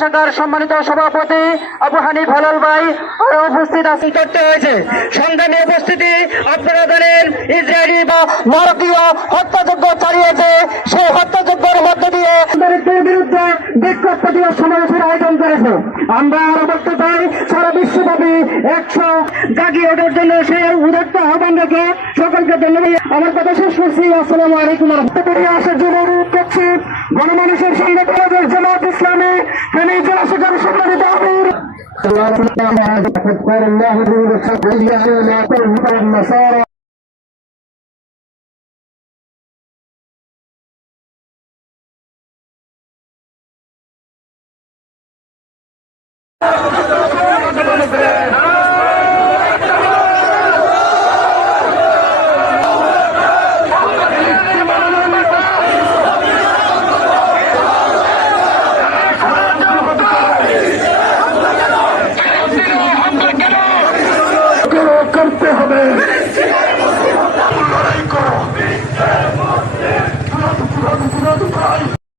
শাখার সম্মানিত সভাপতি আবু হানিফ হেলাল ভাই উপস্থিত আছেন করতে হয়েছে। সংগ্রামী উপস্থিতি, আপনারা জানেন ইসরায়েলি বা নারকীয় হত্যাযজ্ঞ চালিয়েছে। সেই হত্যাযজ্ঞের মধ্য দিয়ে বিরুদ্ধে বিক্ষোভ প্রতিবাদ সমাবেশের আয়োজন করেছে। আমরা আরো বলতে চাই, সারা বিশ্বব্যাপী 100 জাগিয়ে ওঠার জন্য সেই উদাত্ত আহ্বান রেখে সকলকে ধন্যবাদ। আমার কথা শেষ করছি। আসসালামু আলাইকুম। আসার জন্য অনুরোধ করছি গণমানুষের সংগঠন জামাত ইসলামী ফেনী জেলা শাখার সম্মানিত আমির